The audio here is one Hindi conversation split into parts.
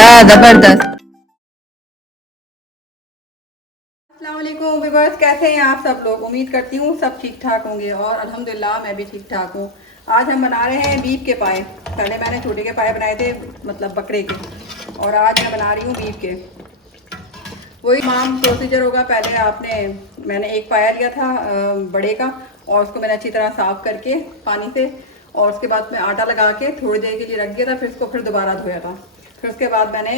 माशाल्लाह जबरदस्त। अस्सलाम वालेकुम व्यूअर्स, कैसे हैं आप सब लोग। उम्मीद करती हूँ सब ठीक ठाक होंगे और अल्हम्दुलिल्लाह मैं भी ठीक ठाक हूँ। आज हम बना रहे हैं बीफ के पाए। पहले मैंने छोटे के पाए बनाए थे, मतलब बकरे के, और आज मैं बना रही हूँ बीफ के। वही तमाम प्रोसीजर होगा। पहले मैंने एक पाया लिया था बड़े का, और उसको मैंने अच्छी तरह साफ़ करके पानी से, और उसके बाद में आटा लगा के थोड़ी देर के लिए रख दिया था। फिर उसको दोबारा धोया था। फिर उसके बाद मैंने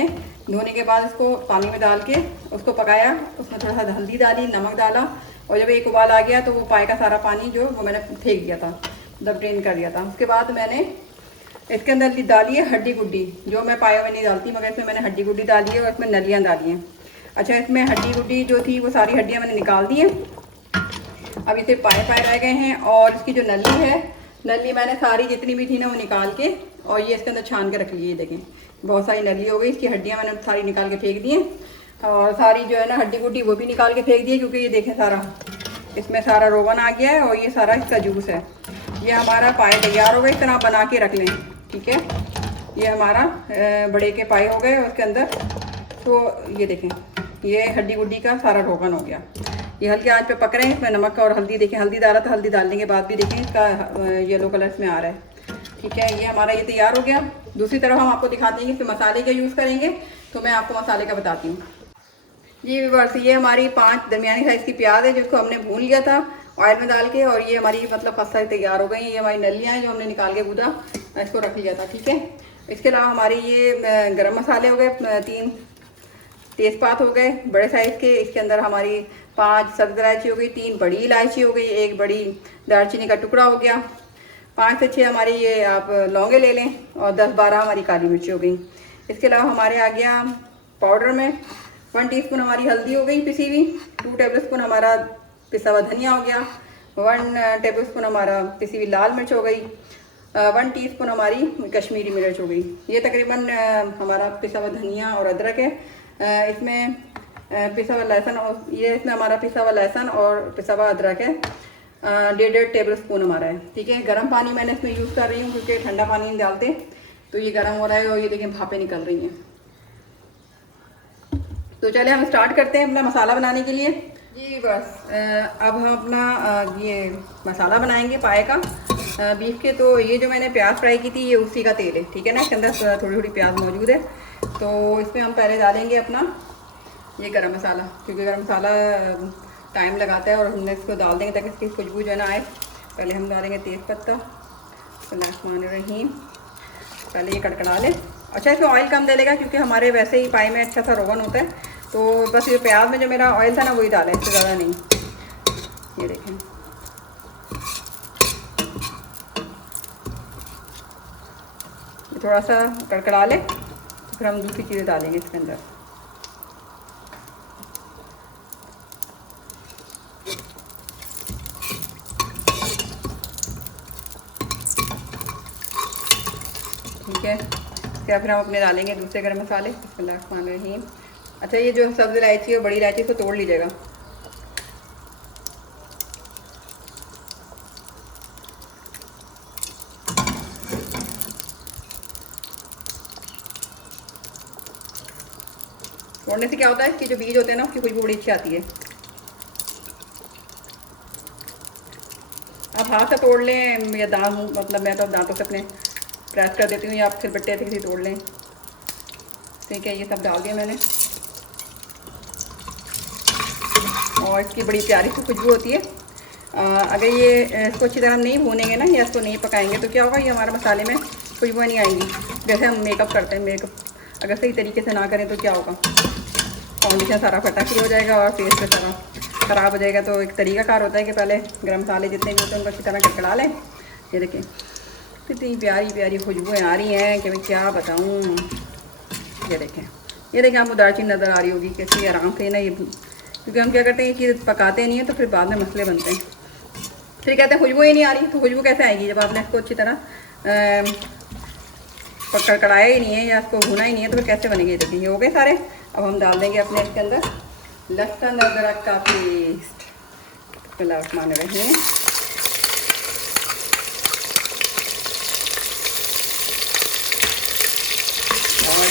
धोने के बाद इसको पानी में डाल के उसको पकाया। उसमें थोड़ा सा हल्दी डाली, नमक डाला, और जब एक उबाल आ गया तो वो पाए का सारा पानी जो वो मैंने फेंक दिया था, मतलब ड्रेन कर दिया था। उसके बाद मैंने इसके अंदर डाली है हड्डी गुड्डी, जो मैं पायों में नहीं डालती, मगर इसमें मैंने हड्डी गुड्डी डाली है और इसमें नलियाँ डाली हैं। अच्छा, इसमें हड्डी गुड्डी जो थी वो सारी हड्डियाँ मैंने निकाल दी हैं। अभी सिर्फ पाए पाए रह गए हैं, और इसकी जो नली है, नली मैंने सारी जितनी भी थी ना वो निकाल के, और ये इसके अंदर छान के रख ली है। देखें, बहुत सारी नली हो गई। इसकी हड्डियाँ मैंने सारी निकाल के फेंक दी हैं, और सारी जो है ना हड्डी गुड्डी वो भी निकाल के फेंक दी है, क्योंकि ये देखें सारा इसमें सारा रोगन आ गया है, और ये सारा इसका जूस है। ये हमारा पाए तैयार हो गए। इस तरह बना के रख लें, ठीक है। ये हमारा बड़े के पाए हो गए। उसके अंदर तो ये देखें, ये हड्डी गुड्डी का सारा रोगन हो गया। ये हल्के आंच पे पक रहे हैं। इसमें नमक और हल्दी, देखें हल्दी डाला था, हल्दी डालने के बाद भी देखें इसका येलो कलर इसमें आ रहा है, ठीक है। ये हमारा ये तैयार हो गया। दूसरी तरफ हम आपको दिखाते हैं कि मसाले का यूज़ करेंगे, तो मैं आपको मसाले का बताती हूँ जी व्यूअर्स। ये हमारी 5 दरमियानी साइज़ की प्याज है, जिसको हमने भून लिया था ऑयल में डाल के, और ये हमारी मतलब फसल तैयार हो गई। ये हमारी नलियाँ हैं जो हमने निकाल के गूदा इसको रख लिया था, ठीक है। इसके अलावा हमारी ये गरम मसाले हो गए, 3 तेज़पात हो गए बड़े साइज़ के। इसके अंदर हमारी 5 सब्ज़ इलायची हो गई, 3 बड़ी इलायची हो गई, 1 बड़ी दालचीनी का टुकड़ा हो गया, 5 से 6 हमारी ये आप लौंगे ले लें, और 10-12 हमारी काली मिर्ची हो गई। इसके अलावा हमारे आ गया पाउडर में 1 टीस्पून हमारी हल्दी हो गई पिसी हुई, 2 टेबलस्पून हमारा पिसा हुआ धनिया हो गया, 1 टेबलस्पून हमारा पिसी हुई लाल मिर्च हो गई, 1 टीस्पून हमारी कश्मीरी मिर्च हो गई। ये तकरीबन हमारा पिसा हुआ धनिया और अदरक है। इसमें पिसा हुआ लहसुन, और ये इसमें हमारा पिसा हुआ लहसुन और पिसा हुआ अदरक है। 1.5 टेबल स्पून हमारा है, ठीक है। गर्म पानी मैंने इसमें यूज़ कर रही हूँ, क्योंकि ठंडा पानी नहीं डालते। तो ये गर्म हो रहा है, और ये देखिए भापें निकल रही हैं। तो चले हम स्टार्ट करते हैं अपना मसाला बनाने के लिए जी। बस अब हम अपना ये मसाला बनाएंगे पाए का बीफ के। तो ये जो मैंने प्याज फ्राई की थी, ये उसी का तेल है, ठीक है ना। इसके अंदर थोड़ी थोड़ी प्याज मौजूद है। तो इसमें हम पहले डालेंगे अपना ये गरम मसाला, क्योंकि गरम मसाला टाइम लगाता है, और हमने इसको डाल देंगे ताकि इसकी खुशबू जो है ना आए। पहले हम डालेंगे तेज़पत्ता, बिस्मिल्लाहिर्रहमानिर्रहीम। पहले ये कड़कड़ा लें। अच्छा, इसमें ऑयल कम डालेगा, क्योंकि हमारे वैसे ही पाए में अच्छा सा रोगन होता है। तो बस ये प्याज में जो मेरा ऑयल था ना वही डाला है, इससे ज़्यादा नहीं। ये देखें, थोड़ा सा कड़कड़ा ले, तो फिर हम दूसरी चीज़ें डालेंगे इसके अंदर। ठीक है, क्या फिर हम अपने डालेंगे दूसरे गरम मसाले, बिस्मिल्लाहिर्रहमानिर्रहीम। अच्छा, ये जो सब्ज़ इलायची और बड़ी इलायची को तोड़ लीजिएगा। तोड़ने से क्या होता है, इसके जो बीज होते हैं ना उसकी खुशबू बड़ी अच्छी आती है। आप हाथ से तोड़ लें, या दांत, मतलब मैं तो दांतों से अपने प्रेस कर देती हूँ, या आप सिलबट्टे से किसी तोड़ लें, ठीक है। ये सब डाल दिया मैंने, और इसकी बड़ी प्यारी सी खुशबू होती है। अगर ये इसको अच्छी तरह नहीं भूनेंगे ना, या इसको नहीं पकाएंगे, तो क्या होगा, ये हमारे मसाले में खुशबू नहीं आएंगी। जैसे हम मेकअप करते हैं, मेकअप अगर सही तरीके से ना करें तो क्या होगा, फाउंडेशन सारा फटाफट हो जाएगा और फेस पे सारा ख़राब हो जाएगा। तो एक तरीकाकार होता है कि पहले गरम मसाले जितने भी होते हैं उनको अच्छी तरह कड़कड़ा लें। ये देखें कितनी प्यारी प्यारी खुशबुएँ आ रही हैं कि मैं क्या बताऊँ। ये देखें आपको दालचीनी नज़र आ रही होगी कैसी आराम से ना, ये क्योंकि हम क्या करते हैं, ये चीज़ पकाते नहीं हैं, तो फिर बाद में मसले बनते हैं। फिर कहते हैं खुशबू ही नहीं आ रही। तो खुशबू कैसे आएगी जब आपने इसको अच्छी तरह कड़ाया ही नहीं है, या इसको भुना ही नहीं है, तो फिर कैसे बनेगी। देखिए ये हो गए सारे। अब हम डाल देंगे अपने इसके अंदर लहसुन अदरक का पेस्ट, बिस्मिल्लाहिर्रहमानिर्रहीम। और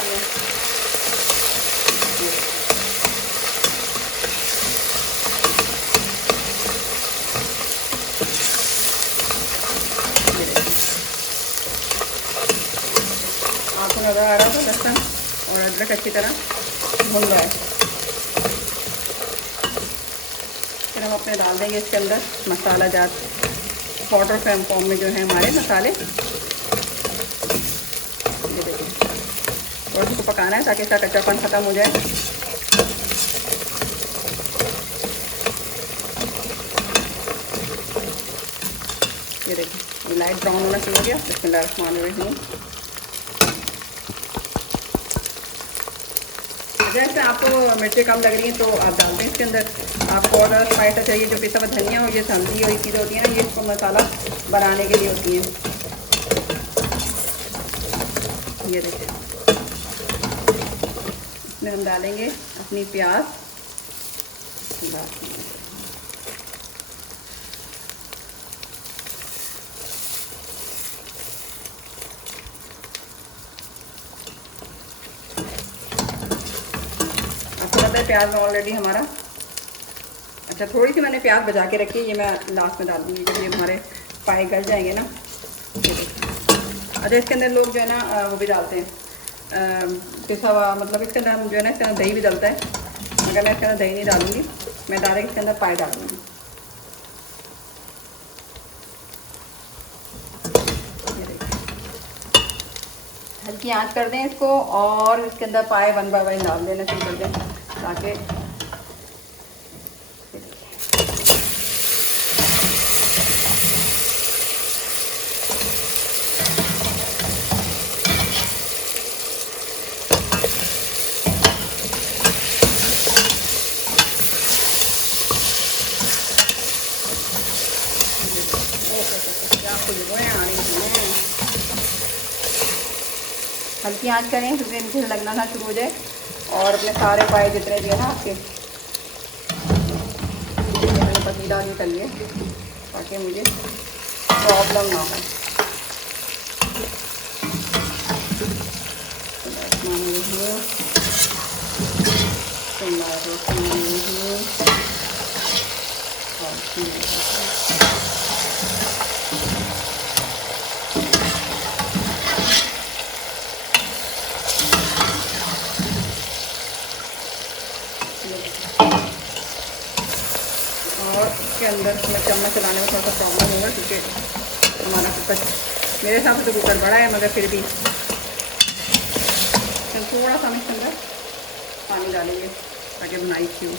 रही है। आपको नज़र आ रहा था लहसुन और अदरक अच्छी तरह भून रहा है। फिर हम अपने डाल देंगे इसके अंदर मसाला जात पाउडर फॉर्म में जो है हमारे मसाले। ये देखिए और इसको पकाना है ताकि इसका कच्चापन ख़त्म हो जाए। ये देखिए लाइट ब्राउन होना शुरू हो गया। बिस्मिल्लाहिर्रहमानिर्रहीम। जैसे आपको मिर्चें कम लग रही हैं तो आप डालते हैं इसके अंदर। आपको और स्पाइस चाहिए जो पिसा हुआ धनिया और ये हल्दी और ये चीज़ें होती हैं ना, ये इसको मसाला बनाने के लिए होती हैं। ये देखिए इसमें हम डालेंगे अपनी प्याज। आपको पता है प्याज में ऑलरेडी हमारा अच्छा थोड़ी सी मैंने प्याज बचा के रखी है, ये मैं लास्ट में डाल दूँगी जब ये हमारे पाए गल जाएंगे ना। अच्छा इसके अंदर लोग जो है ना वो भी डालते हैं पिसा हुआ, मतलब इसके अंदर हम जो है ना इसके अंदर दही भी डलता है, मगर मैं इसके अंदर दही नहीं डालूँगी, मैं डायरेक्ट इसके अंदर पाए डालूँगी। हल्की आंच कर दें इसको और इसके अंदर पाए 1 बाय 1 डाल देना शुरू कर दें ताकि हल्की आंच करें फिर नीचे लगना ना शुरू हो जाए और अपने सारे पाए जितने भी है ना आपके मैंने पतीला भी कर लिए ताकि मुझे प्रॉब्लम ना हो। और इसके अंदर मैं चम्मच चलाने में थोड़ा सा प्रॉब्लम होगा क्योंकि हमारा कुकर मेरे हिसाब से तो कुकर बड़ा है, मगर फिर भी थोड़ा सा हम इसके अंदर पानी डालेंगे ताकि बुनाई अच्छी हो।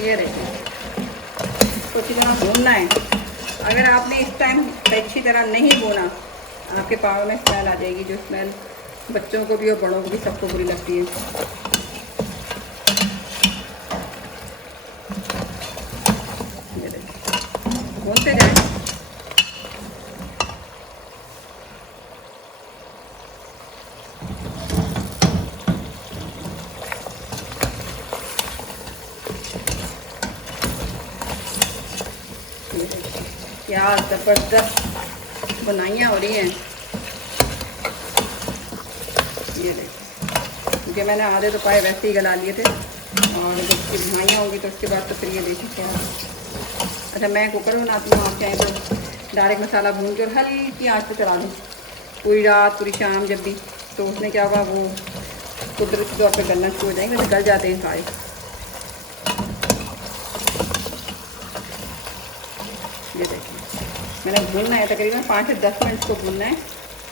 ये देखिए कुछ तरह भूनना है। अगर आपने इस टाइम अच्छी तरह नहीं भूना आपके पाव में स्मेल आ जाएगी, जो स्मेल बच्चों को भी और बड़ों को भी सबको बुरी लगती है। ये देखिए भूनते जाए। क्या ज़बरदस्त बुनाइयाँ हो रही हैं। ये देखिए क्योंकि मैंने आधे तो पाए वैसे ही गला लिए थे और जब इसकी बुनाइयाँ होंगी तो उसके बाद तो फिर ये देखिए क्या। अच्छा मैं कुकर में बनाती हूँ, आप चाहें तो डायरेक्ट मसाला भून के और हल्की आँच पे चला दूँ पूरी रात पूरी शाम जब भी, तो उसमें क्या होगा वो कुदरती तौर पर गलना शुरू हो जाएंगे, वैसे गल जाते हैं सारे। ये देखिए मैंने भूनना है तकरीबन 5 से 10 मिनट को भूनना है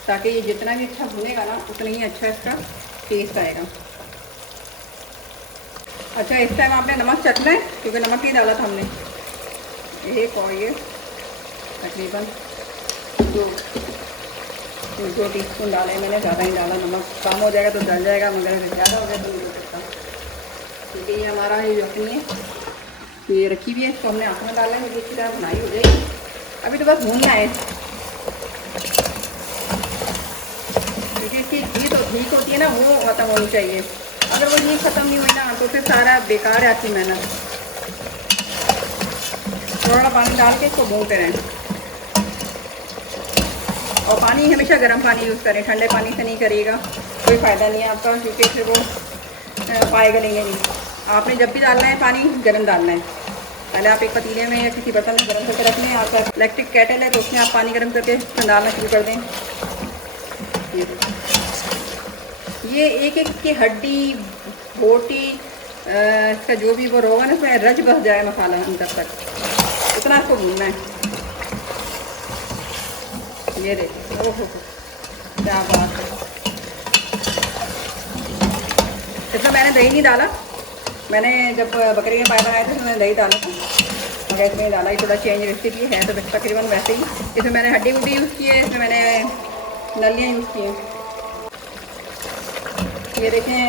ताकि ये जितना भी अच्छा भुनेगा ना उतना ही अच्छा इसका टेस्ट आएगा। अच्छा इस टाइम आपने नमक चखना है क्योंकि नमक नहीं डाला था हमने। एक और ये तकरीबन 2 टीस्पून डाले मैंने, ज़्यादा ही डाला। नमक कम हो जाएगा तो जल जाएगा, मगर अगर ज़्यादा हो गया तो नहीं हो सकता क्योंकि ये हमारा ये यखनी है ये रखी हुई है, इसको हमने आँख में डालना है, मुझे अच्छी तरह बनाई हो जाएगी। अभी तो बस भूनना है हीट होती है ना वो ख़त्म होनी चाहिए। अगर वो हीट ख़त्म नहीं हुई ना तो फिर सारा बेकार है आपकी मेहनत। थोड़ा पानी डाल के इसको भूनते रहें और पानी हमेशा गर्म पानी यूज़ करें, ठंडे पानी से नहीं करिएगा, कोई फ़ायदा नहीं है आपका, क्योंकि फिर वो पाए गलेंगे नहीं। आपने जब भी डालना है पानी गर्म डालना है। पहले आप एक पतीले में या किसी बर्तन में गर्म करके रख लें। आपका इलेक्ट्रिक केटल है तो उसमें आप पानी गर्म करके डालना शुरू कर दें। ये एक एक की हड्डी बोटी इसका जो भी वो रोगन है उसमें रच बस जाए मसाला अंदर तक, इतना इसको भूनना है। ये देखिए, ओहो क्या बात है। इसमें मैंने दही नहीं डाला, मैंने जब बकरी के पाए बनाए थे तो मैंने दही डाला था, मगर इसमें डाला ही थोड़ा चेंज रेसिपी है तो तकरीबन वैसे ही। इसमें मैंने हड्डी वुड्डी यूज़ की है, इसमें मैंने नलियाँ यूज़ की हैं। ये देखें,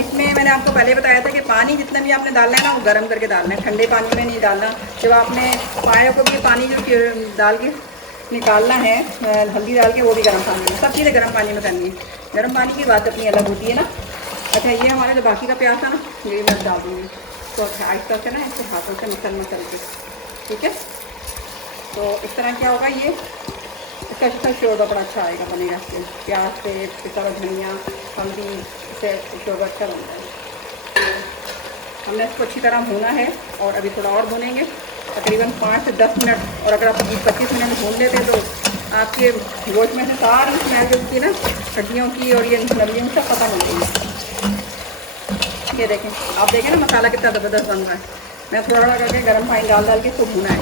इसमें मैंने आपको पहले बताया था कि पानी जितना भी आपने डालना है ना वो गर्म करके डालना है, ठंडे पानी में नहीं डालना। जब आपने पाए को भी पानी जो डाल के निकालना है हल्दी डाल के, वो भी गर्म पानी में, सब चीज़ें गर्म पानी में करनी है। गर्म पानी की बात अपनी अलग होती है ना। अच्छा, ये हमारा जो बाकी का प्याज था ना ये मैं डाल दूँगी, तो आहिस्ता से ना इसको हाथों से मसल के, ठीक है। तो इस तरह क्या होगा, ये इसका शोरबा बड़ा अच्छा आएगा, बनेगा इसके प्याज से, पिसा हुआ धनिया, हल्दी से शोरबा अच्छा बनता है। हमने इसको अच्छी तरह भूना है और अभी थोड़ा और भूनेंगे, तकरीबन 5 से 10 मिनट। और अगर आप 20-25 मिनट भून लेते हैं तो आपके गोश्त में से सारी स्मेल जो होती है ना हड्डियों की और ये नलियों सब ख़त्म हो गई। ये देखें, आप देखें ना मसाला कितना ज़बरदस्त बन रहा है। मैं थोड़ा थोड़ा करके गर्म पानी डाल के इसको भूना है।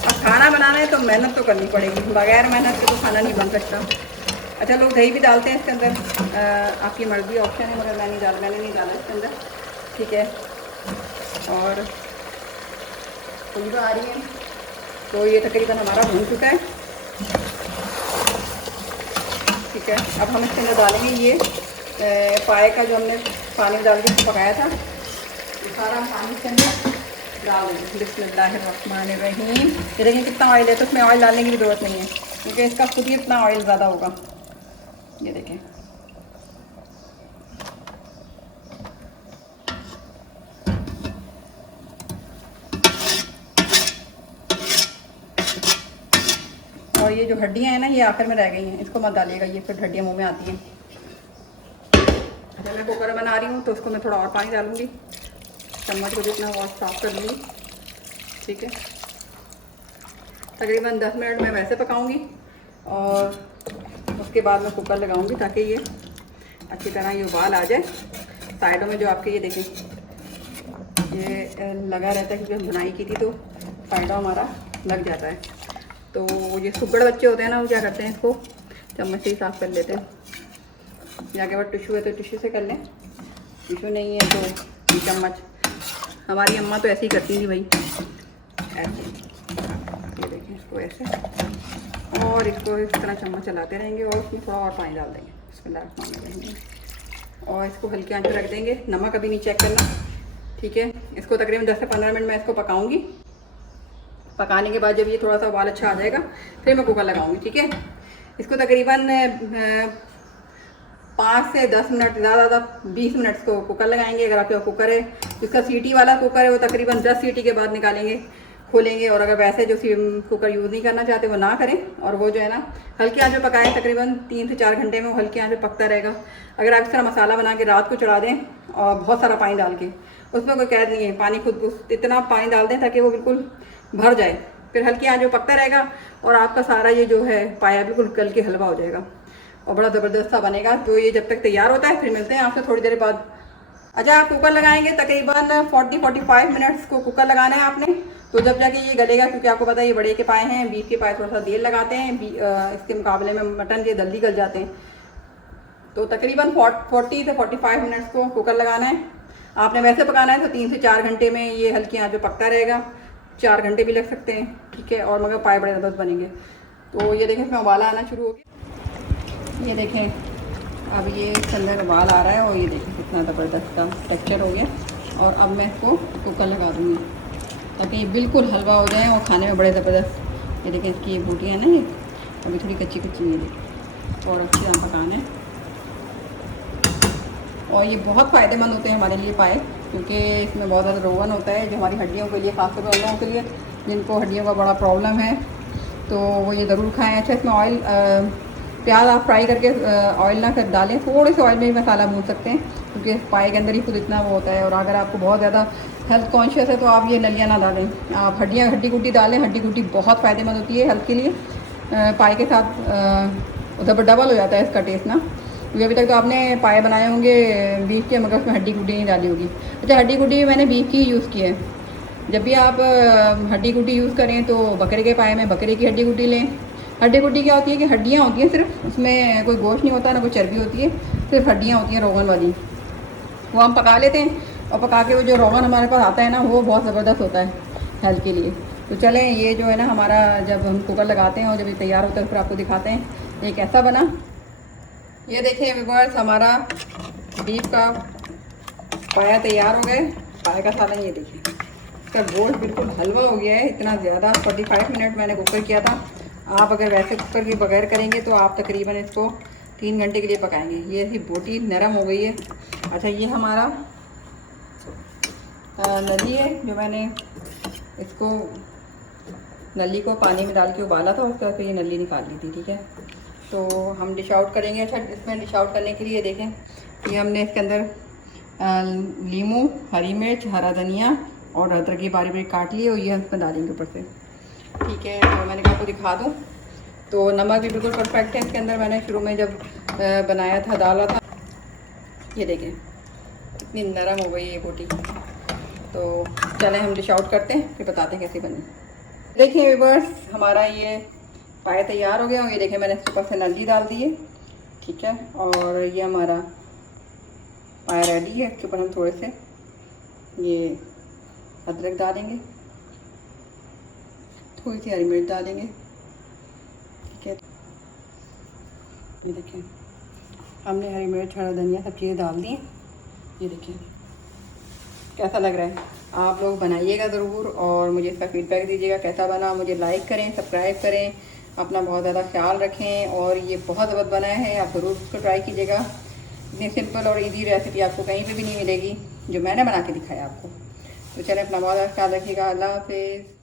अब खाना बनाना है तो मेहनत तो करनी पड़ेगी, बगैर मेहनत के तो खाना नहीं बन सकता। अच्छा, लोग दही भी डालते हैं इसके अंदर, आपकी मर्ज़ी, ऑप्शन है, मगर मैंने नहीं डाला इसके अंदर, ठीक है। और खुशबू आ रही है, तो ये तकरीबन हमारा भून चुका है, ठीक है। अब हम इसके अंदर डालेंगे ये पाए का जो हमने पानी डाल के पकाया था, ये सारा पानी इसके अंदर डाल देंगे। बिस्मिल्लाहिर्रहमानिर्रहीम। ये देखिए कितना ऑयल है, तो उसमें ऑयल डालने की भी ज़रूरत नहीं है, क्योंकि इसका खुद ही इतना ऑयल ज़्यादा होगा। ये देखें, और ये जो हड्डियाँ हैं ना ये आखिर में रह गई हैं, इसको मत डालिएगा, ये फिर हड्डियाँ मुंह में आती हैं। अच्छा, मैं कुकर बना रही हूँ तो उसको मैं थोड़ा और पानी डालूँगी, चम्मच को जितना वो साफ कर लूँगी, ठीक है। तकरीबन 10 मिनट मैं वैसे पकाऊँगी और उसके बाद मैं कुकर लगाऊंगी ताकि ये अच्छी तरह ये उबाल आ जाए। साइडों में जो आपके ये देखें ये लगा रहता है, क्योंकि हम बुनाई की थी तो साइडों हमारा लग जाता है। तो ये सुगड़ बच्चे होते हैं ना, वो क्या करते हैं, इसको चम्मच से ही साफ़ कर लेते हैं, या के बाद टिश्यू है तो टिश्यू से कर लें, टिश्यू नहीं है तो चम्मच। हमारी अम्मा तो ऐसे ही करती थी भाई, ऐसे। ये देखें, इसको ऐसे और इसको इस तरह चम्मच चलाते रहेंगे और उसमें थोड़ा और पानी डाल देंगे, बिस्मिल्लाह, और इसको हल्के आंच पे रख देंगे। नमक अभी नहीं चेक करना, ठीक है। इसको तकरीबन 10 से 15 मिनट मैं इसको पकाऊंगी। पकाने के बाद जब ये थोड़ा सा उबाल अच्छा आ जाएगा फिर मैं कुकर लगाऊंगी, ठीक है। इसको तकरीबन 5 से 10 मिनट, ज़्यादा 20 मिनट को कुकर लगाएंगे। अगर आपके कुकर है, जिसका सीटी वाला कुकर है, वो तकरीबन 10 सीटी के बाद निकालेंगे, खोलेंगे। और अगर वैसे जो कुकर यूज़ नहीं करना चाहते वो ना करें, और वो जो है ना हल्की आंच पे पकाएं, तकरीबन 3 से 4 घंटे में वो हल्की आंच पे पकता रहेगा। अगर आप इस तरह मसाला बना के रात को चढ़ा दें और बहुत सारा पानी डाल के, उसमें कोई कैद नहीं है, पानी खुद इतना पानी डाल दें ताकि वो बिल्कुल भर जाए, फिर हल्की आंच पे पकता रहेगा और आपका सारा ये जो है पाया बिल्कुल गल के हलवा हो जाएगा और बड़ा ज़बरदस्त सा बनेगा। तो ये जब तक तैयार होता है फिर मिलते हैं आपसे थोड़ी देर बाद। अच्छा, आप कुकर लगाएंगे तकरीबन 40-45 मिनट्स को कुकर लगाना है आपने, तो जब जाके ये गलेगा, क्योंकि आपको पता है ये बड़े के पाए हैं, बीफ के पाए थोड़ा सा देर लगाते हैं, इसके मुकाबले में मटन के जल्दी गल जाते हैं। तो तकरीबन 40 से 45 मिनट्स को कुकर लगाना है। आपने वैसे पकाना है तो 3 से 4 घंटे में ये हल्की आंच पे पकता रहेगा, 4 घंटे भी लग सकते हैं, ठीक है। और मगर पाए बड़े ज़बरदस्त बनेंगे। तो ये देखें इसमें उबाला आना शुरू हो गया, ये देखें अब ये इसके अंदर उबाल आ रहा है और ये देखिए कितना ज़बरदस्त का टेक्सचर हो गया। और अब मैं इसको कुकर लगा दूँगी ताकि ये बिल्कुल हलवा हो जाए और खाने में बड़े ज़बरदस्त। ये देखिए इसकी ये बूटियाँ हैं ना, अभी थोड़ी कच्ची कच्ची है और अच्छी तरह पकाना है। और ये बहुत फ़ायदेमंद होते हैं हमारे लिए पाए, क्योंकि इसमें बहुत ज़्यादा रोगन होता है जो हमारी हड्डियों के लिए, खासतौर पर उन लोगों के लिए जिनको हड्डियों का बड़ा प्रॉब्लम है, तो वो ये ज़रूर खाएं। अच्छा, इसमें ऑयल प्याज आप फ्राई करके ऑयल ना कर डालें, थोड़े से ऑयल में भी मसाला भून सकते हैं, क्योंकि पाए के अंदर ही खुद इतना वो होता है। और अगर आपको बहुत ज़्यादा हेल्थ कॉन्शियस है तो आप ये नलियाँ ना डालें, आप हड्डी गुड्डी डालें। हड्डी गुड्डी बहुत फ़ायदेमंद होती है हेल्थ के लिए। पाए के साथ उधर पर डबल हो जाता है इसका टेस्ट ना। क्योंकि अभी तक तो आपने पाए बनाए होंगे बीफ के, मगर उसमें हड्डी गुड्डी नहीं डाली होगी। अच्छा, हड्डी गुड्डी मैंने बीफ की यूज़ की है। जब भी आप हड्डी गुड्डी यूज़ करें तो बकरे के पाए में बकरे की हड्डी गुड्डी लें। हड्डी गुड्डी क्या होती है कि हड्डियाँ होती हैं सिर्फ, उसमें कोई गोश्त नहीं होता, ना कोई चर्बी होती है, सिर्फ हड्डियाँ होती हैं रोगन वाली। वो हम पका लेते हैं, और पका के वो जो रोगन हमारे पास आता है ना, वो बहुत ज़बरदस्त होता है हेल्थ के लिए। तो चलें, ये जो है ना हमारा, जब हम कुकर लगाते हैं और जब ये तैयार होता है फिर आपको दिखाते हैं ये कैसा बना। ये देखिए व्यूअर्स, हमारा बीफ का पाया तैयार हो गए। पाया का सालन ये देखिए, इसका गोश्त बिल्कुल हलवा हो गया है, इतना ज़्यादा। 45 मिनट मैंने कुकर किया था। आप अगर वैसे कुकर के बगैर करेंगे तो आप तकरीबन इसको 3 घंटे के लिए पकाएंगे। ये ऐसी बोटी नरम हो गई है। अच्छा, ये हमारा नली है, जो मैंने इसको नली को पानी में डाल के उबाला था, उसके बाद फिर ये नली निकाल ली थी। ठीक है, तो हम डिश आउट करेंगे। अच्छा, इसमें डिश आउट करने के लिए देखें, ये हमने इसके अंदर लीमू, हरी मिर्च, हरा धनिया और अदरक की बारीक बारीक काट ली, और ये हम इसमें डालेंगे ऊपर से। ठीक है, तो मैंने कहा आपको दिखा दूँ। तो नमक भी बिल्कुल परफेक्ट है इसके अंदर। मैंने शुरू में जब बनाया था, डाला था, ये देखें इतनी नरम हो गई ये बोटी। तो चलें हम डिश आउट करते हैं, फिर बताते हैं कैसी बनी। देखिए व्यूअर्स, हमारा ये पाए तैयार हो गया। और ये देखें, मैंने इसके ऊपर से नली डाल दी है। ठीक है, और ये हमारा पाया रेडी है। इसके ऊपर हम थोड़े से ये अदरक डालेंगे, थोड़ी सी हरी मिर्च डालेंगे। ठीक है, ये देखिए हमने हरी मिर्च, हरा धनिया सब चीज़ें डाल दी हैं। ये देखिए कैसा लग रहा है। आप लोग बनाइएगा ज़रूर और मुझे इसका फीडबैक दीजिएगा कैसा बना। मुझे लाइक करें, सब्सक्राइब करें, अपना बहुत ज़्यादा ख्याल रखें। और ये बहुत ज़बरदस्त बना है, आप ज़रूर उसको ट्राई कीजिएगा। इतनी सिंपल और इजी रेसिपी आपको कहीं पे भी नहीं मिलेगी जो मैंने बना के दिखाया आपको। तो चलें, अपना बहुत ज़्यादा ख्याल रखिएगा। अल्लाह हाफिज़।